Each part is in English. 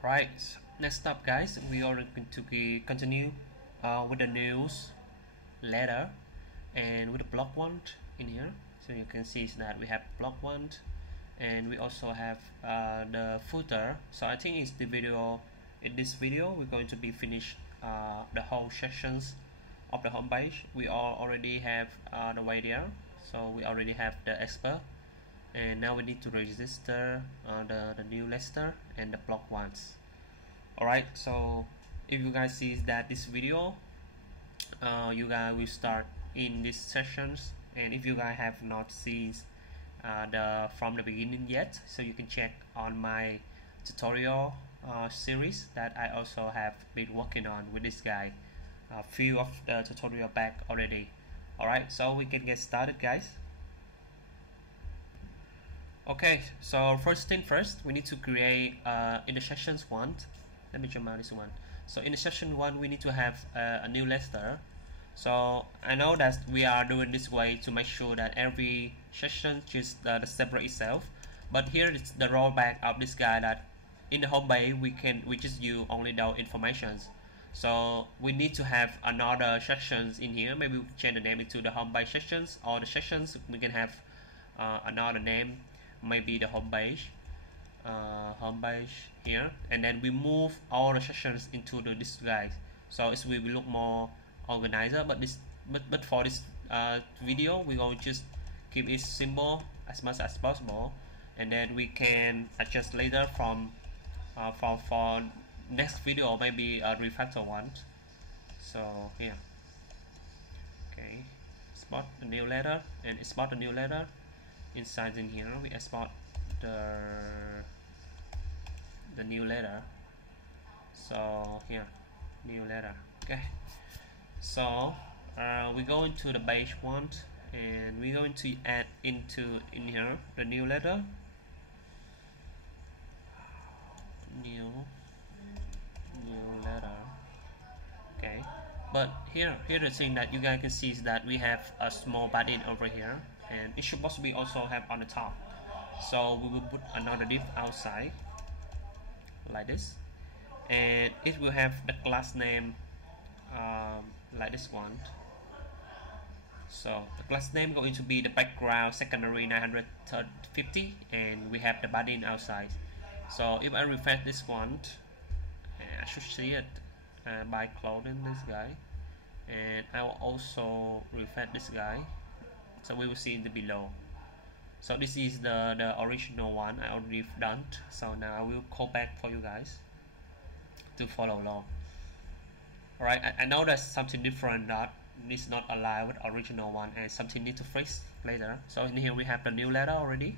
Right, next up guys, we are going to continue with the news letter and with the block one in here. So you can see that we have block one and we also have the footer. So I think it's the video. In this video we're going to be finished the whole sections of the home page. We already have the way there, so we already have the expert, and now we need to register the new lister and the block ones. Alright, so if you guys see that this video, you guys will start in these sessions, and if you guys have not seen from the beginning yet, so you can check on my tutorial series that I also have been working on with this guy a few of the tutorial back already. Alright, so we can get started guys. Okay, so first thing first, we need to create in the sessions one. Let me jump out this one. So in the session one, we need to have a new lister. So I know that we are doing this way to make sure that every session just the separate itself. But here it's the rollback of this guy that in the home page we just use only the informations. So we need to have another sections in here. Maybe we can change the name into the home page sections, or the sections we can have another name, maybe the home page here, and then we move all the sections into this guy, so it will look more organized. But for this video, we're going to just keep it simple as much as possible, and then we can adjust later from for next video, maybe a refactor one. So here, okay, export the new letter and export the new letter. Inside in here we export the new letter. So here, new letter. Okay, so we go into the page one, and we're going to add in here the new letter, new letter. Okay, but here the thing that you guys can see is that we have a small button over here, and it should possibly also have on the top. So we will put another div outside like this, and it will have the class name like this one. So the class name going to be the background secondary 950, and we have the button outside. So if I refresh this one, I should see it by closing this guy, and I will also refresh this guy, so we will see in the below. So this is the original one I already done. So now I will call back for you guys to follow along. Alright, I know there's something different that is not aligned with original one, and something need to fix later. So in here we have the new letter already,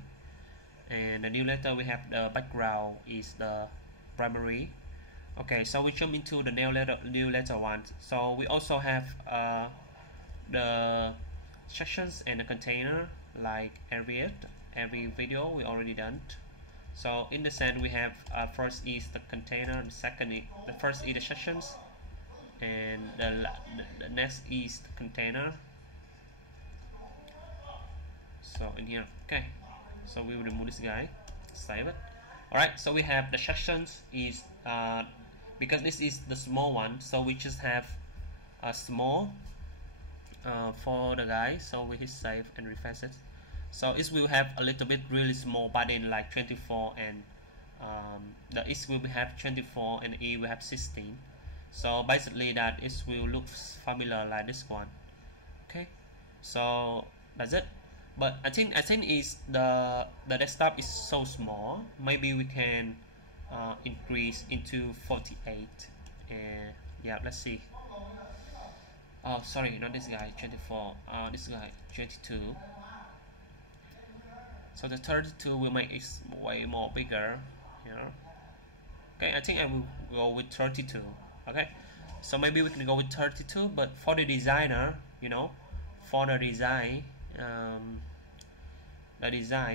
and the new letter we have the background is the primary. Okay, so we jump into the new letter one. So we also have the sections and the container, like every video we already done. So in the sense we have first is the container, the first is the sections, and the next is the container. So in here, okay, so we will remove this guy, save it. Alright, so we have the sections is because this is the small one, so we just have a small for the guy. So we hit save and refresh it. So it will have a little bit really small button like 24, and the it will have 24 and E will have 16. So basically that it will look familiar like this one. Okay, so that's it. But I think is the desktop is so small, maybe we can increase into 48, and yeah, let's see. Oh sorry, not this guy 24, this guy 22. So the 32 will make it way more bigger, you know. Okay, I think I will go with 32. Okay, so maybe we can go with 32, but for the designer, you know, for the design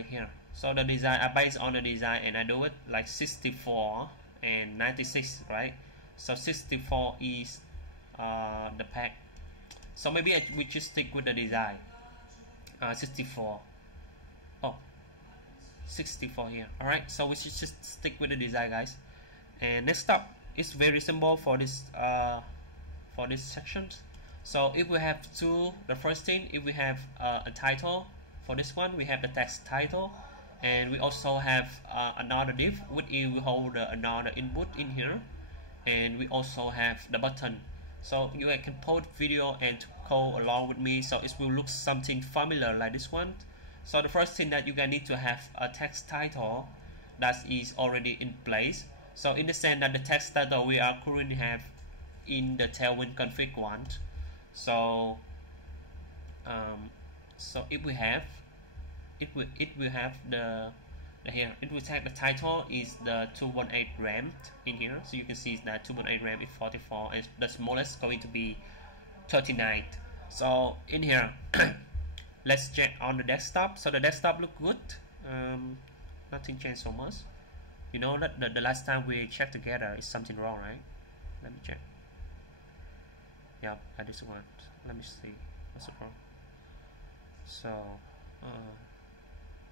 here, so the design I based on the design, and I do it like 64 and 96, right? So 64 is the pack, so maybe we just stick with the design 64. Oh, 64 here. Alright, so we should just stick with the design, guys. And next up is very simple for this section. So if we have the first thing, if we have a title, for this one we have the text title, and we also have another div which will hold another input in here, and we also have the button. So you can pause video and go along with me, so it will look something familiar like this one. So the first thing that you guys need to have a text title that is already in place. So in the sense that the text title we are currently have in the Tailwind config one. So so if we have the here, it will take the title is the 218 RAM in here. So you can see that 218 RAM is 44 and the smallest going to be 39. So in here let's check on the desktop. So the desktop look good, nothing changed so much. You know that the last time we checked together is something wrong, right? Let me check. Yep, at this one. Let me see what's wrong. So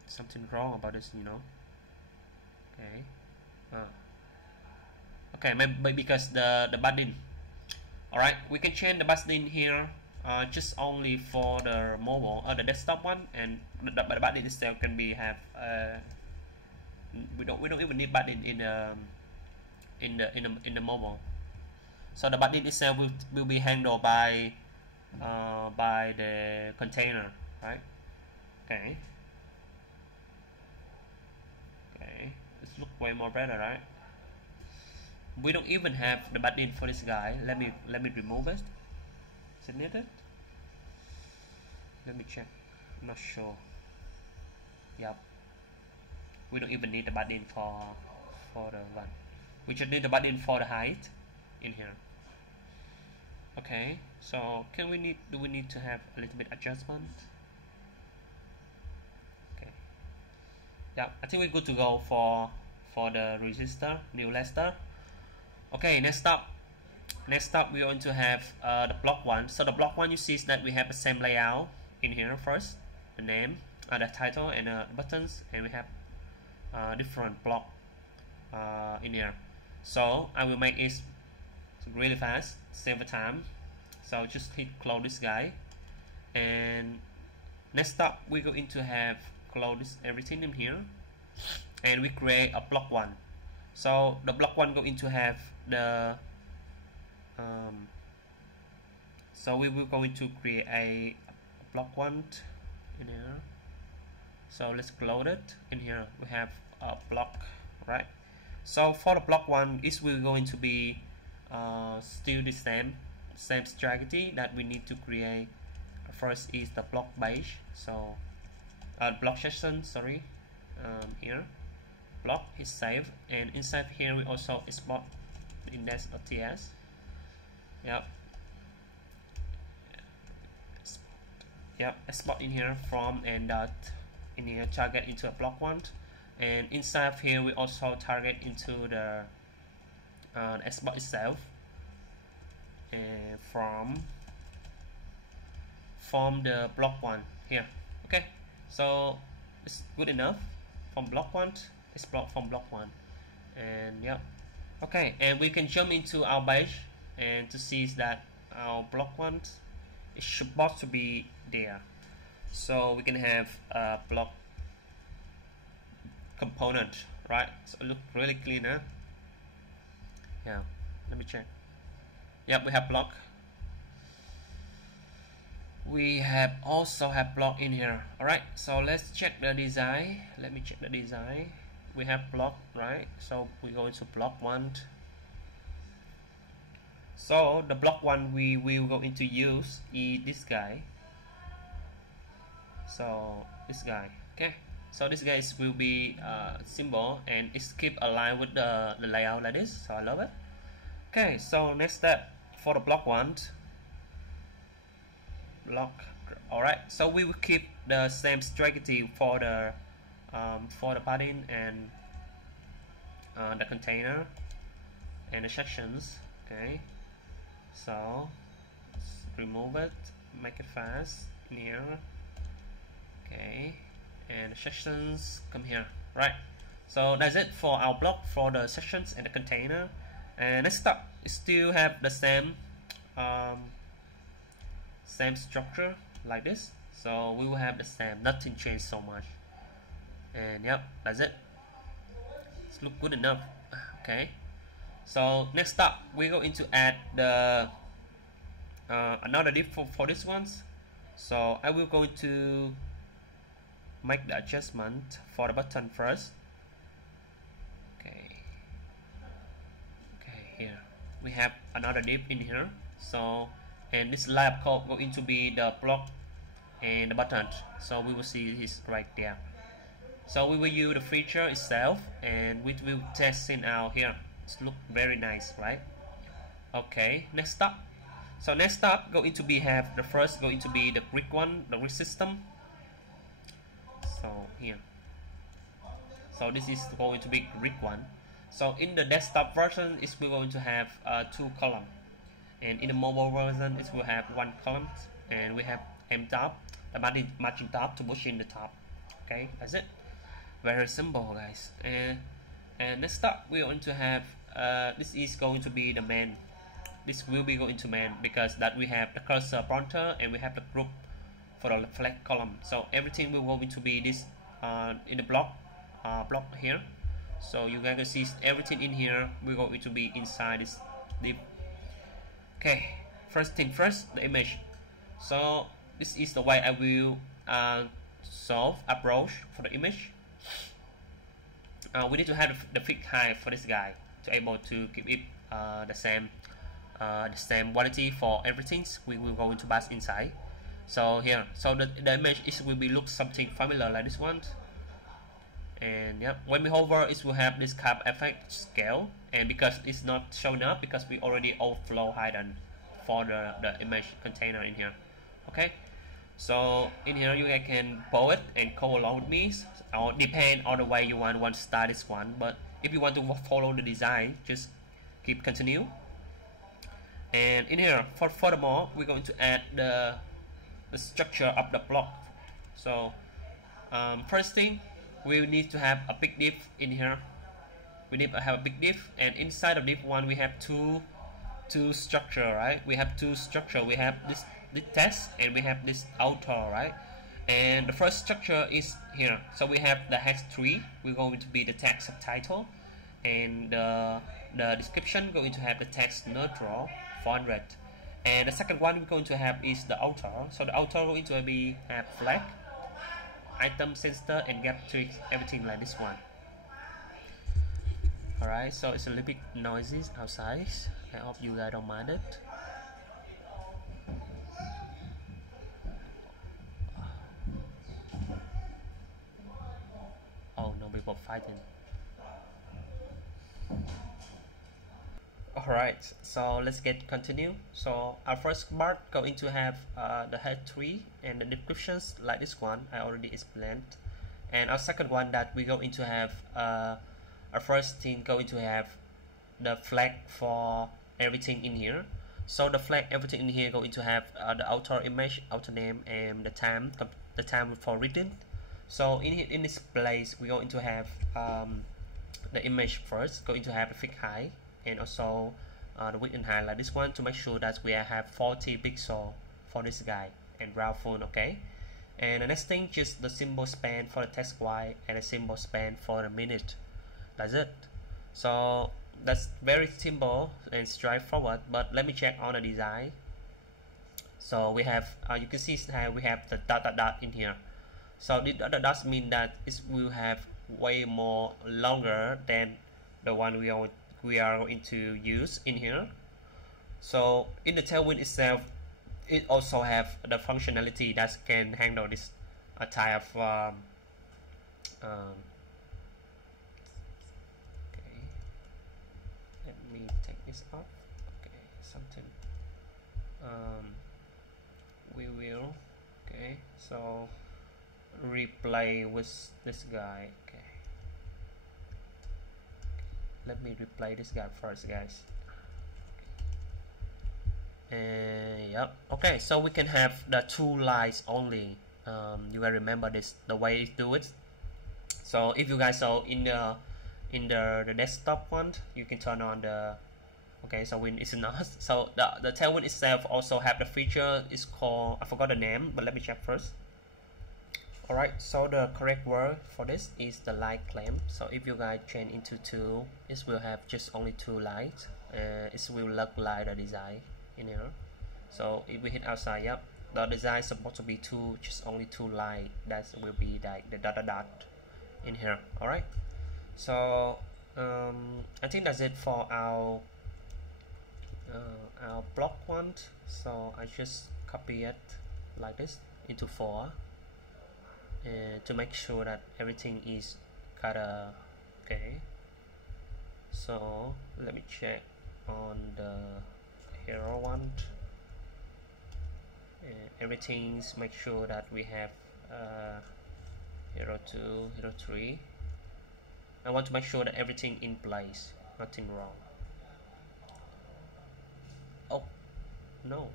something wrong about this, you know. Okay. Okay, maybe because the button. Alright, we can change the button here just only for the mobile or the desktop one, and the button itself can be have we don't even need button in the mobile. So the button itself will be handled by the container, right? Okay. Okay, this look way more better, right? We don't even have the button for this guy. Let me remove it. Is it needed? Let me check. I'm not sure. Yep. We don't even need the button for the one. We just need the button for the height in here. Okay, so do we need to have a little bit adjustment? Okay. Yeah, I think we're good to go for the register, new lister. Okay, next up we're going to have the block one. So the block one, you see that we have the same layout in here. First the name, the title, and the buttons, and we have different block in here. So I will make it really fast, save the time. So just hit close this guy, and next up we're going to have close everything in here, and we create a block one. So the block one going to have the so we will going to create a block one in here. So let's close it. In here we have a block, right? So for the block one, is we're going to be still the same strategy that we need to create. First is the block base, so block section, sorry, here block is saved, and inside here we also export the index.js. Yep, export in here from and dot in here target into a block one, and inside here we also target into the export itself, and from the block one here. Okay, so it's good enough from block one, export from block one, and yeah. Okay, and we can jump into our base and to see that our block one is supposed to be there. So we can have a block component, right? So it looks really clean, huh? Yeah, let me check. Yep, we have block. We have also have block in here. Alright, so let's check the design. Let me check the design. We have block, right? So we go into block one. So the block one we will go into use is this guy. So this guy, okay. So this guy will be symbol, and it's keep aligned with the layout like this. So I love it. Okay, so next step for the block one. Block. Alright, so we will keep the same strategy for the padding and the container and the sections. Okay, so let's remove it, make it fast in here. Okay, and the sections come here, right? So that's it for our block for the sections and the container. And next up, we still have the same structure like this. So we will have the same, nothing changed so much. And yep, that's it. It's look good enough. Okay. So next up, we're going to add the another div for this ones. So I will go to make the adjustment for the button first. Okay. Okay, here we have another div in here. So and this lab code going to be the block and the button. So we will see this right there. So we will use the feature itself and we will test it out here. It looks very nice, right? Okay, next up. So next up going to be have the first going to be the grid one, the grid system. So here. So this is going to be grid one. So in the desktop version, it will going to have 2 columns, and in the mobile version, it will have 1 column. And we have M top, the margin top to push in the top. Okay, that's it. Very simple, guys. And next up, we're going to have this is going to be the main. This will be going to main because that we have the cursor pointer and we have the group for the flag column. So everything will going to be this in the block here. So you guys can see everything in here will going to be inside this div. Okay, first thing first, the image. So this is the way I will solve approach for the image. We need to have the fixed height for this guy to able to keep it the same quality for everything. We will go into pass inside. So here, so the image will be look something familiar like this one. And yeah, when we hover, it will have this cap effect scale, and because it's not showing up because we already overflow hidden for the image container in here. Okay, so in here you guys can bold it and go along with me, or depend on the way you want to start this one. But if you want to follow the design, just keep continue. And in here, furthermore, we're going to add the structure of the block. So first thing, we need to have a big div in here. We need to have a big div, and inside of div one we have two structure, right? We have 2 structure. We have this text and we have this outer, right? And the first structure is here. So we have the h3, we're going to be the text subtitle, and the description going to have the text neutral font red. And the second one we're going to have is the outer. So the outer going to be have flag, item sensor, and gap tree, everything like this one. Alright, so it's a little bit noisy outside. I hope you guys don't mind it. Oh no, people fighting. Alright, so let's get continue. So our first part going to have the head tree and the descriptions like this one I already explained. And our second one that we're going to have our first thing going to have the flag for everything in here. So the flag everything in here going to have the outer image, outer name, and the time for written. So in this place we're going to have the image first, going to have the fixed height, and also the width and height like this one, to make sure that we have 40 pixels for this guy and round full. Okay, and the next thing, just the symbol span for the text Y and the symbol span for the minute. That's it. So that's very simple and straightforward, but let me check on the design. So we have you can see how we have the dot in here. So the dots mean that it will have way more longer than the one we are going to use in here. So in the Tailwind itself, it also have the functionality that can handle this type of okay, let me take this off. Okay, something we will, okay, so replay with this guy. Okay, let me replay this guy first, guys. And yep, okay, so we can have the 2 lines only. You gotta remember this, the way to do it. So if you guys saw in the desktop one, you can turn on the okay. So when it's not, so the Tailwind itself also have the feature. It's called, I forgot the name, but let me check first. Alright, so the correct word for this is the light claim. So if you guys change into 2, it will have just only 2 lights. It will look like the design in here. So if we hit outside, yep, the design is supposed to be just only 2 lights. That will be like the dot in here. Alright, so I think that's it for our block one. So I just copy it like this into 4 to make sure that everything is kinda okay. So let me check on the hero one. Everything's make sure that we have hero 2, hero 3. I want to make sure that everything in place, nothing wrong. Oh no,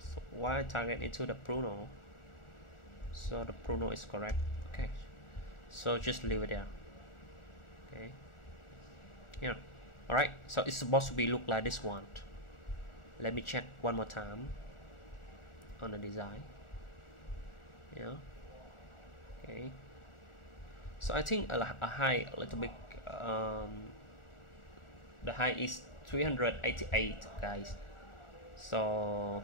so why target into the Bruno? So the Bruno is correct. Okay, so just leave it there. Okay, yeah. Alright, so it's supposed to be look like this one. Let me check one more time on the design. Yeah. Okay, so I think a height a little bit the height is 388 guys, so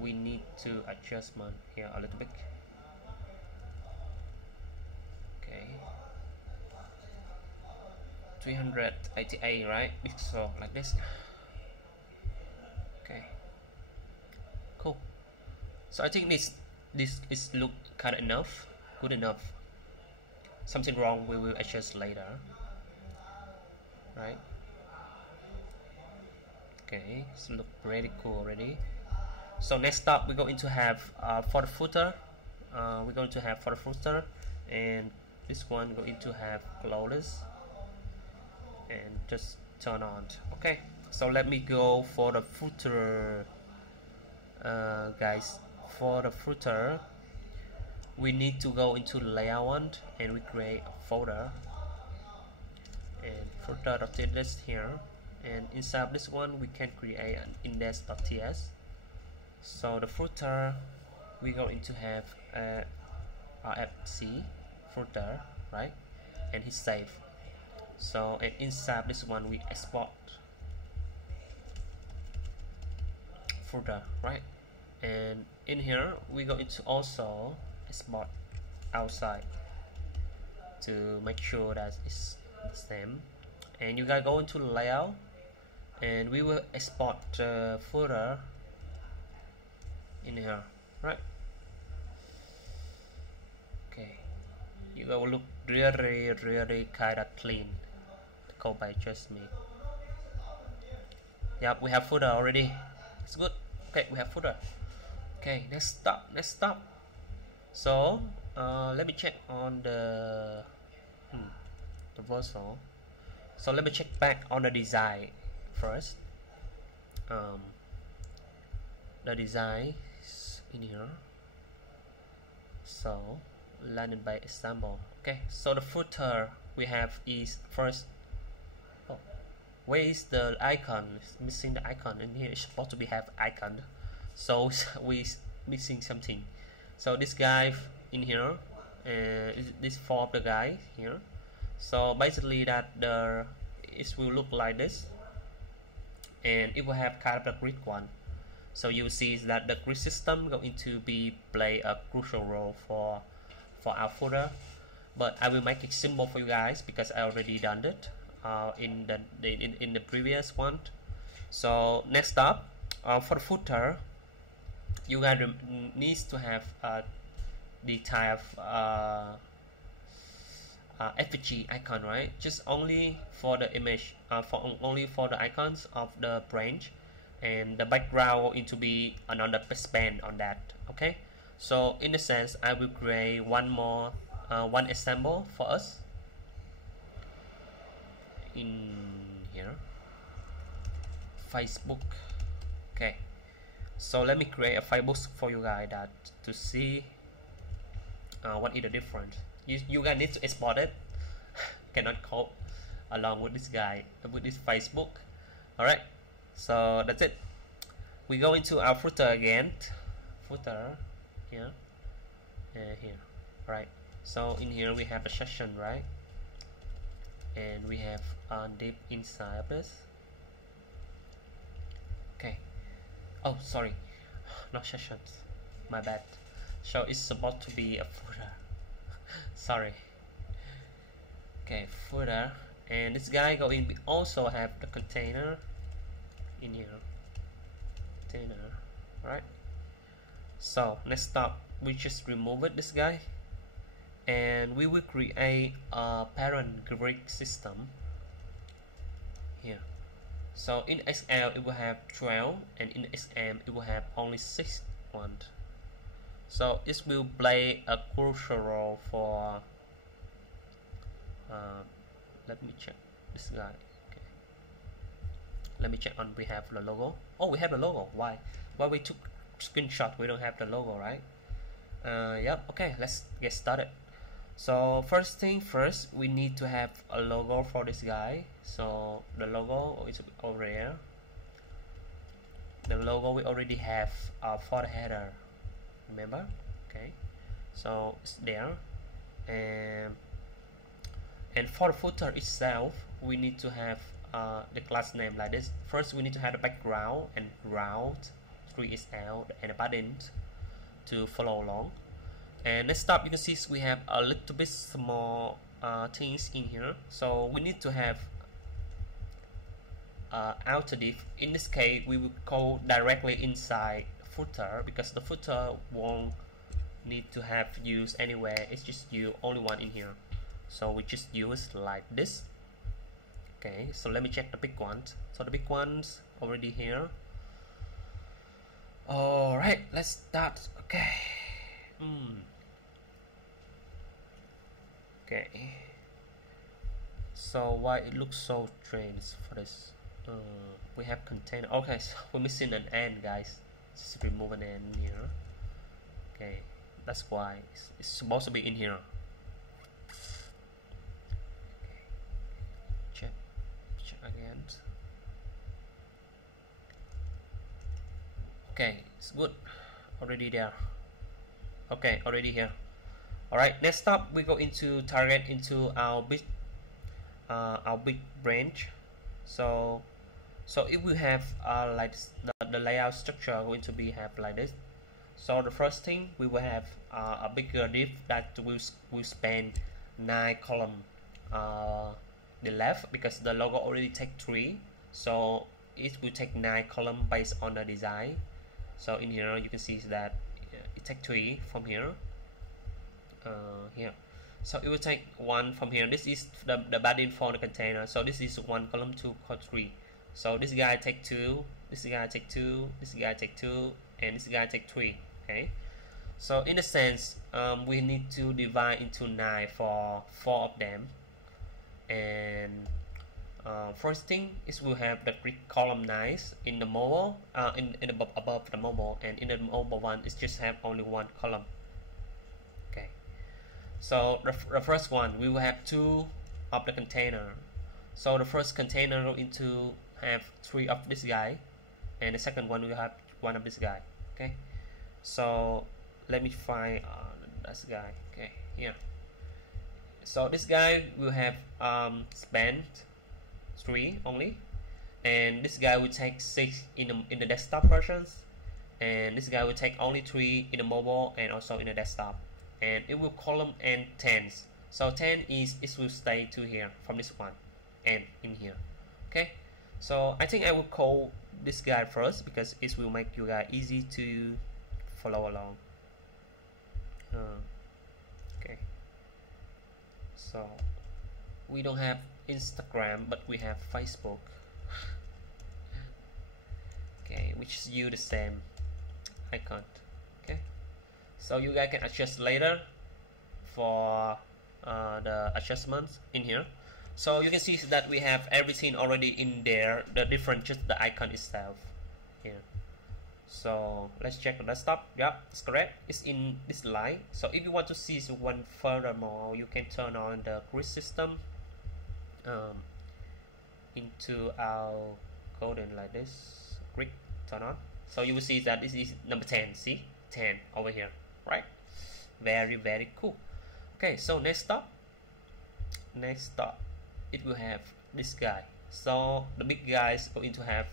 we need to adjustment here a little bit. Okay, 388, right? So like this. Okay, cool. So I think this is look kind of enough, good enough. Something wrong we will adjust later, right? Okay, so look pretty cool already. So next up we're going to have for the footer, and this one going to have clothes, and just turn on. Okay, so let me go for the footer, guys. For the footer, we need to go into layout and we create a folder, and footer.ts here, and inside this one we can create an index.ts. So the footer we're going to have RFC footer, right, and hit save. So and inside this one we export footer, right, and in here we're going to also export outside to make sure that it's the same. And you guys go into layout and we will export footer in here, right? Okay, you go look really kind of clean. The code by just me. Yep, we have footer already. It's good. Okay, we have footer. Okay, next stop. So let me check on the version. So let me check back on the design first. The design is in here. So landing by example. Okay, so the footer we have is first. Oh, where is the icon? It's missing the icon in here. It's supposed to be have icon. So we missing something. So this guy in here, this for the guy here. So basically that it will look like this, and it will have kind of the grid one. So you will see that the grid system going to play a crucial role for our footer. But I will make it simple for you guys because I already done it in the previous one. So next up, for the footer, you guys needs to have the type of effigy icon, right? Just only for the image, only for the icons of the branch, and the background going to be another span on that. Okay, so in a sense I will create one more one example for us in here, Facebook. Okay, so let me create a Facebook for you guys that to see what is the difference. you guys need to export it. Cannot cope along with this guy, with this Facebook. Alright, so that's it. We go into our footer again. Footer here and here. Right, so in here we have a session, right? And we have a div inside of this. Okay. Oh, sorry, not sessions. My bad. So it's supposed to be a footer. Sorry. Okay, footer, and this guy go in. We also have the container in here. Container, right? So next up, we just remove it, this guy, and we will create a parent Greek system here. So in XL it will have 12, and in XM it will have only 6 ones. So it will play a crucial role for let me check this guy. Okay, let me check on. We have the logo. Oh, we have the logo. Why we took screenshot? We don't have the logo, right? Yep. Okay, let's get started. So first thing first, we need to have a logo for this guy. So the logo is over here. The logo we already have for the header, remember? Okay, so it's there. And for the footer itself, we need to have the class name like this. First, we need to have the background and route 3SL and a button to follow along. And next up, you can see we have a little bit small things in here. So we need to have outer div. In this case, we will go directly inside footer because the footer won't need to have used anywhere. It's just you only one in here. So we just use like this. Okay, so let me check the big ones. So the big ones already here. Alright, let's start. Okay. Okay. So why it looks so strange for this? We have container. Okay, so we're missing an end, guys. Just remove an end here. Okay, that's why it's supposed to be in here. Again. Okay, it's good. Already there. Okay, already here. Alright, next up we go into target into our big branch. So it will have like the layout structure going to be have like this. So the first thing, we will have a bigger div that will span 9 columns. The left, because the logo already take 3, so it will take 9 columns based on the design. So in here you can see that it take 3 from here, here. So it will take 1 from here. This is the button for the container. So this is 1 column, 2 column, 3. So this guy take 2, this guy take 2, this guy take 2, and this guy take 3. Okay. So in a sense, we need to divide into 9 for 4 of them. And first thing is we'll have the Greek column 9 in the mobile, above the mobile, and in the mobile one it's just have only 1 column. Okay, so the first one, we will have 2 of the container. So the first container will into have 3 of this guy, and the second one will have 1 of this guy. Okay, so let me find this guy. Okay, here. So this guy will have span 3 only, and this guy will take 6 in the desktop versions, and this guy will take only 3 in the mobile and also in the desktop, and it will column and 10. So 10 is it will stay to here from this one and in here. Okay, so I think I will call this guy first because it will make you guys easy to follow along. Okay. So we don't have Instagram, but we have Facebook. Okay, which is you the same icon. Okay, so you guys can adjust later for the adjustments in here. So you can see that we have everything already in there. The different just the icon itself here. So let's check the desktop. Yeah, it's correct. It's in this line. So if you want to see one furthermore, you can turn on the grid system into our coding like this. Grid turn on. So you will see that this is number 10. See 10 over here, right? Very cool. Okay, so next stop, it will have this guy. So the big guy is going to have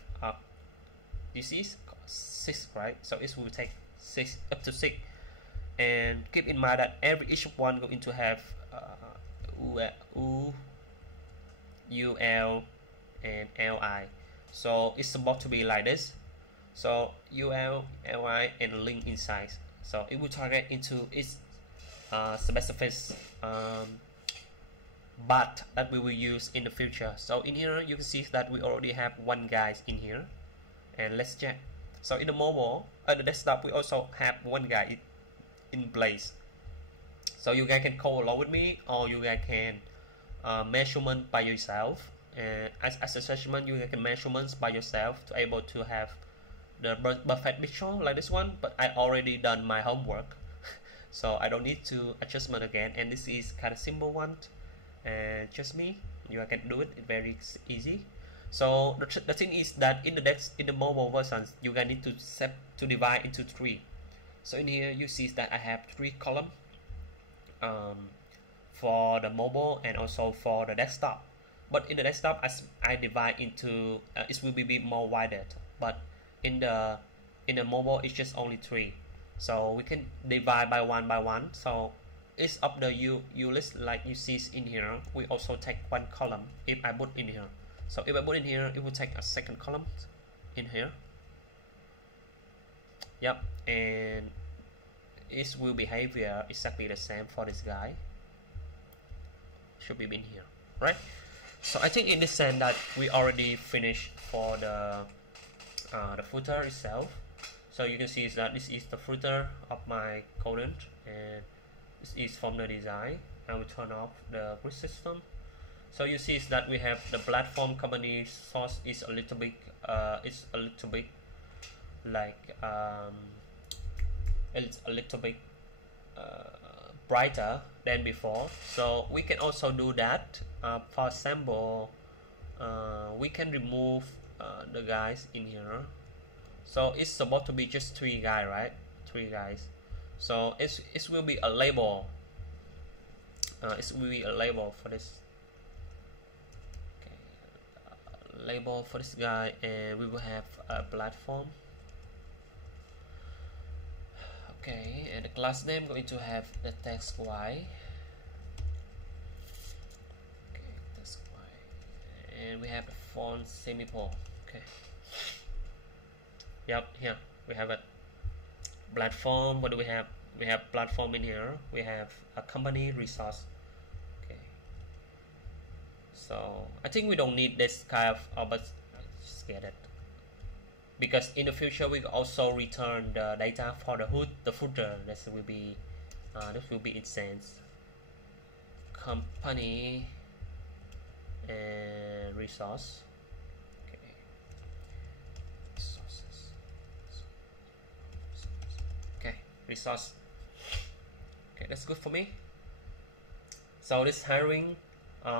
this is 6, right? So it will take 6 up to 6, and keep in mind that each one going to have U, L, and Li. So it's supposed to be like this. So UL, Li, and link inside. So it will target into its specific but that we will use in the future. So in here you can see that we already have one guy in here, and let's check. So in the mobile, the desktop, we also have one guy in place. So you guys can code along with me, or you guys can measurement by yourself. And as assessment, you guys can measurements by yourself to able to have the perfect picture like this one. But I already done my homework, so I don't need to adjustment again. And this is kind of simple one, and just me, you can do it. It's very easy. So the thing is that in the mobile versions, you guys need to divide into 3. So in here you see that I have 3 columns for the mobile and also for the desktop. But in the desktop, as I divide into it will be more wider. But in the mobile, it's just only 3. So we can divide by one. So it's up the you list like you see in here. We also take 1 column if I put in here. So if I put in here, it will take a second column in here. Yep, and it will behavior exactly the same for this guy. Should be in here, right? So I think in this sense that we already finished for the footer itself. So you can see is that this is the footer of my content, and this is from the design. I will turn off the grid system. So you see is that we have the platform company source is a little bit like it's a little bit brighter than before. So we can also do that. For example, we can remove the guys in here. So it's supposed to be just 3 guys, right? 3 guys. So it will be a label. It will be a label for this. Label for this guy, and we will have a platform. Okay, and the class name going to have the text y. Okay, text y, and we have the font semicolon. Okay. Yep, here we have a platform. What do we have? We have platform in here. We have a company resource. So I think we don't need this kind of but just get it, because in the future we also return the data for the footer. This will be in sense company and resource. Okay, resources. Okay, resource. Okay, that's good for me. So this hiring.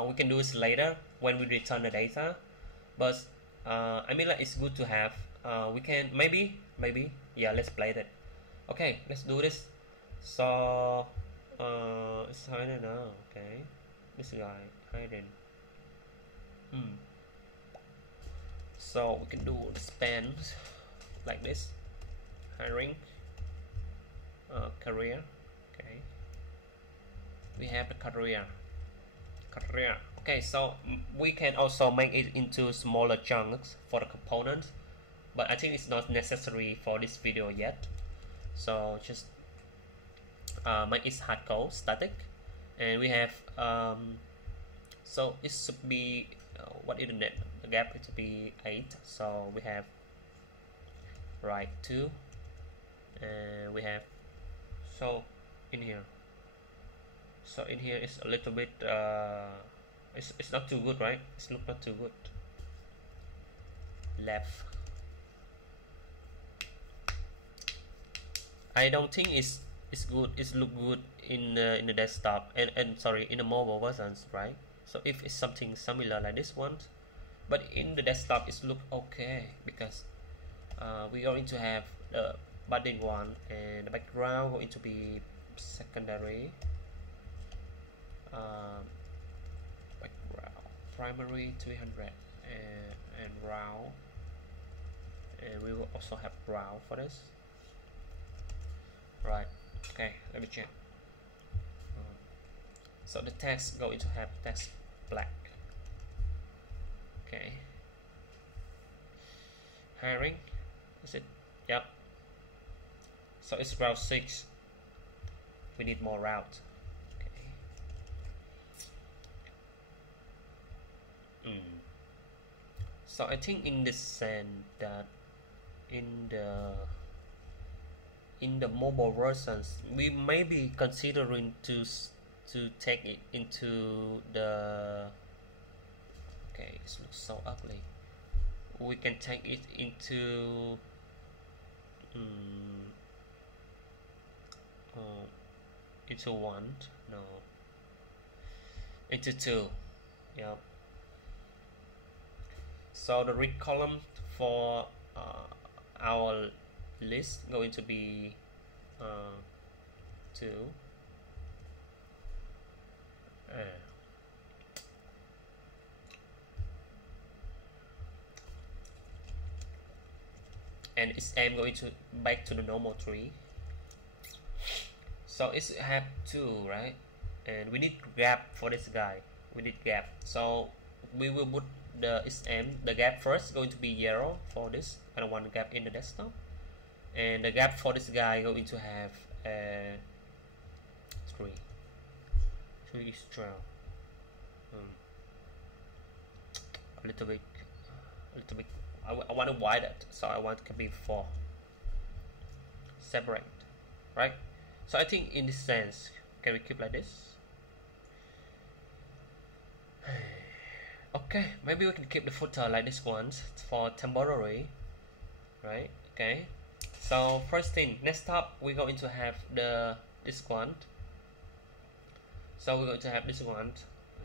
We can do this later when we return the data, but I mean, like, it's good to have. We can maybe yeah, let's play that. Okay, let's do this. So it's hidden now. Okay, this guy hidden. So we can do the span like this. Hiring, career. Okay, we have the career. Okay, so we can also make it into smaller chunks for the components, but I think it's not necessary for this video yet. So just make it hardcode static, and we have so it should be what is the gap? It should be 8. So we have right 2, and we have so in here. So in here it's a little bit it's not too good, right? It's not too good. Left. I don't think it's good. It's look good in the desktop and sorry, in the mobile versions, right? So if it's something similar like this one, but in the desktop it's look okay because we are going to have the button one and the background going to be secondary, background primary 300 and round, and we will also have brown for this. Right, okay, let me check. So the text going to have text black. Okay, hiring, is it? Yep. So it's route 6. We need more route. Okay. So I think in the sense that in the mobile versions we may be considering to take it into the, okay, it looks so ugly. We can take it into into 1, no, into 2. Yeah. So the read column for our list going to be 2. And it's M going to back to the normal 3. So it's have 2, right? And we need gap for this guy. We need gap. So we will put the SM, the gap first going to be 0 for this. I don't want a gap in the desktop. And the gap for this guy going to have 3. 3 is 12. A little bit. I want to widen it, so I want to be 4. Separate, right? So I think in this sense, can we keep like this? Okay, maybe we can keep the footer like this one for temporary, right? Okay. So first thing, next up we're going to have this one. So we're going to have this one.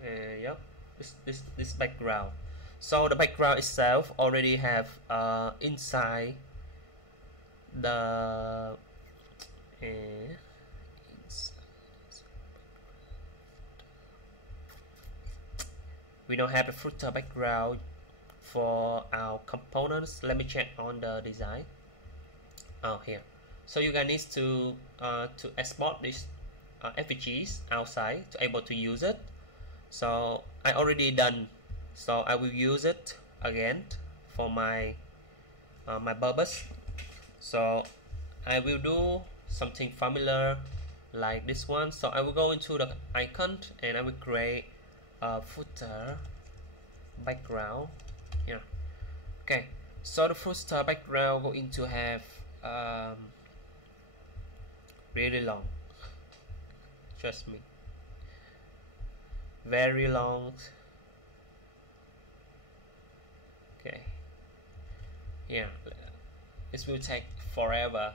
Yep, this background. So the background itself already have inside the we don't have the footer background for our components. Let me check on the design. Oh, here. So you guys need to export this FPGs outside to able to use it. So I already done. So I will use it again for my my purpose. So I will do something familiar like this one. So I will go into the icon and I will create a footer background here. Okay, so the footer background going to have really long, trust me, very long. Okay, yeah, this will take forever.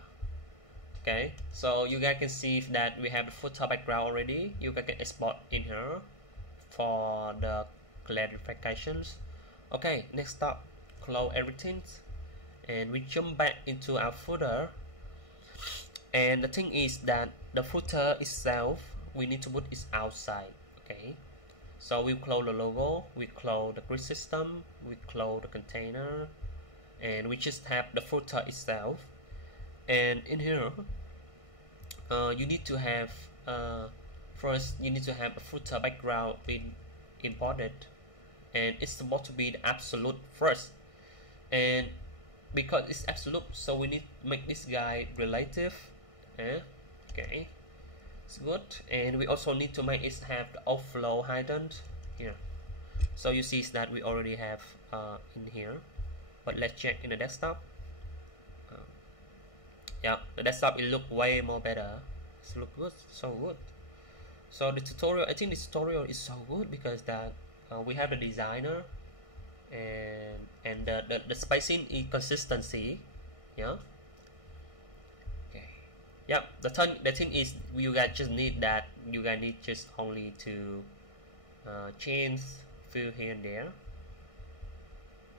Okay, so you guys can see that we have the footer background already. You guys can export in here for the clarifications. Okay, next up, close everything and we jump back into our footer. And the thing is that the footer itself we need to put it outside. Okay, so we close the logo, we close the grid system, we close the container, and we just have the footer itself. And in here you need to have first you need to have a footer background being imported, and it's supposed to be the absolute first, and because it's absolute, so we need to make this guy relative. Okay, it's good. And we also need to make it have the overflow hidden here. So you see that we already have in here, but let's check in the desktop. Yeah, the desktop it look way more better. It's look good, so good. So the tutorial, I think this tutorial is so good because that we have the designer and the spacing inconsistency. Yeah. Okay. yeah, the thing is, you guys just need that, you guys need just only to change field here and there.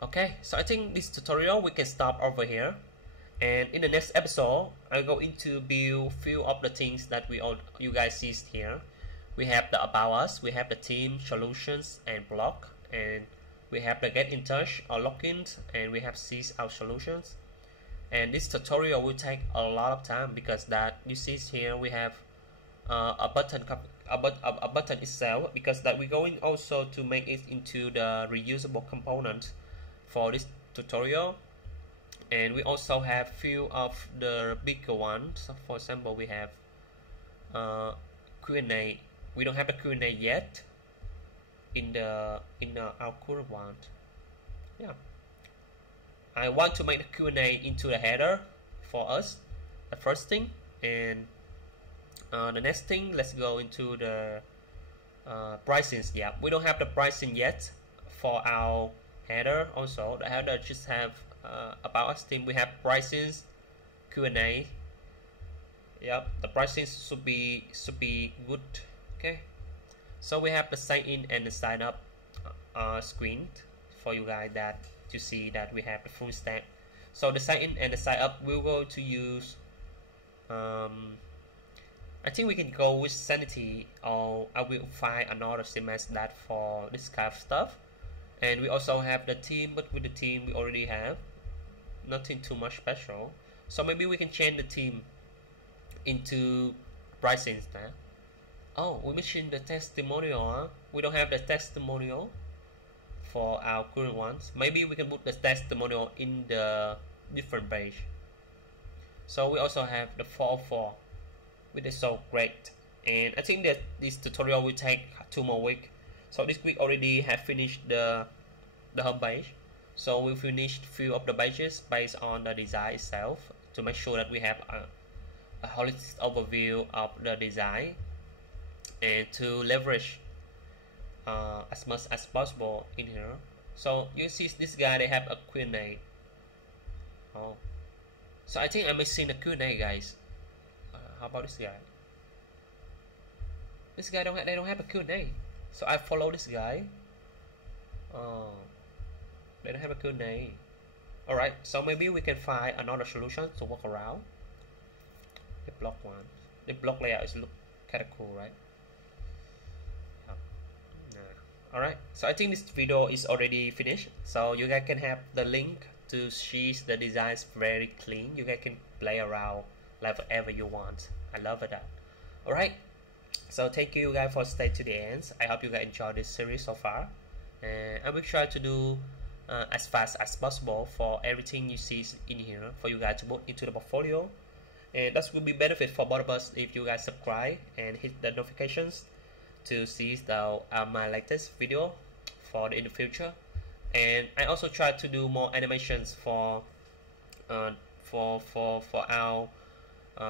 Okay, so I think this tutorial we can stop over here, and in the next episode I'll go into build few of the things that you guys see here. We have the about us, we have the team, solutions, and block, and we have the get in touch or logins, and we have sees our solutions. And this tutorial will take a lot of time because that you see here we have a button itself, because that we're going also to make it into the reusable component for this tutorial. And we also have few of the bigger ones. So for example, we have Q&A. We don't have the Q&A yet in our current one. Yeah, I want to make the Q&A into the header for us, the first thing. And the next thing, let's go into the pricing. Yeah, we don't have the pricing yet for our header. Also, the header just have about us team. We have prices, Q&A. Yep, the pricing should be good. Okay, so we have the sign in and the sign up screen for you guys that to see that we have the full stack. So the sign in and the sign up, we'll go to use I think we can go with sanity, or I will find another CMS that for this kind of stuff. And we also have the team, but with the team we already have nothing too much special. So maybe we can change the team into pricing. Oh, we mentioned the testimonial. Huh? We don't have the testimonial for our current ones. Maybe we can put the testimonial in the different page. So we also have the 404, which is so great. And I think that this tutorial will take 2 more weeks. So this week already have finished the home page. So we finished few of the pages based on the design itself to make sure that we have a holistic overview of the design, and to leverage as much as possible in here. So you see this guy, they have a Q&A. Oh, so I think I'm missing the Q&A, guys. How about this guy? This guy they don't have a Q&A. So I follow this guy. Oh, they don't have a Q&A. Alright, so maybe we can find another solution to work around the block one. The block layout is look kind of cool, right? Alright, so I think this video is already finished. So you guys can have the link to see the designs very clean. You guys can play around like whatever you want. I love it. Alright, so thank you guys for staying to the end. I hope you guys enjoyed this series so far, and I will try to do as fast as possible for everything you see in here for you guys to put into the portfolio. And that will be benefit for both of us if you guys subscribe and hit the notifications to see my latest video in the future. And I also try to do more animations for our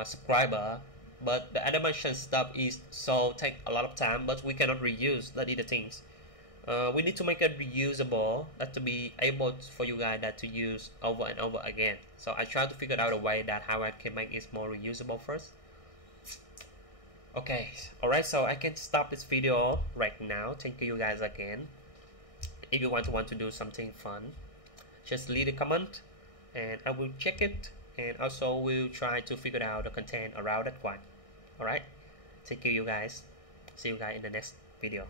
subscriber, but the animation stuff is so take a lot of time, but we cannot reuse the things. We need to make it reusable, that to be able for you guys that to use over and over again. So I try to figure out a way that how I can make it more reusable first. Okay, alright, so I can stop this video right now. Thank you guys again. If you want to do something fun, just leave a comment and I will check it, and also we'll try to figure out the content around that one. Alright, thank you guys. See you guys in the next video.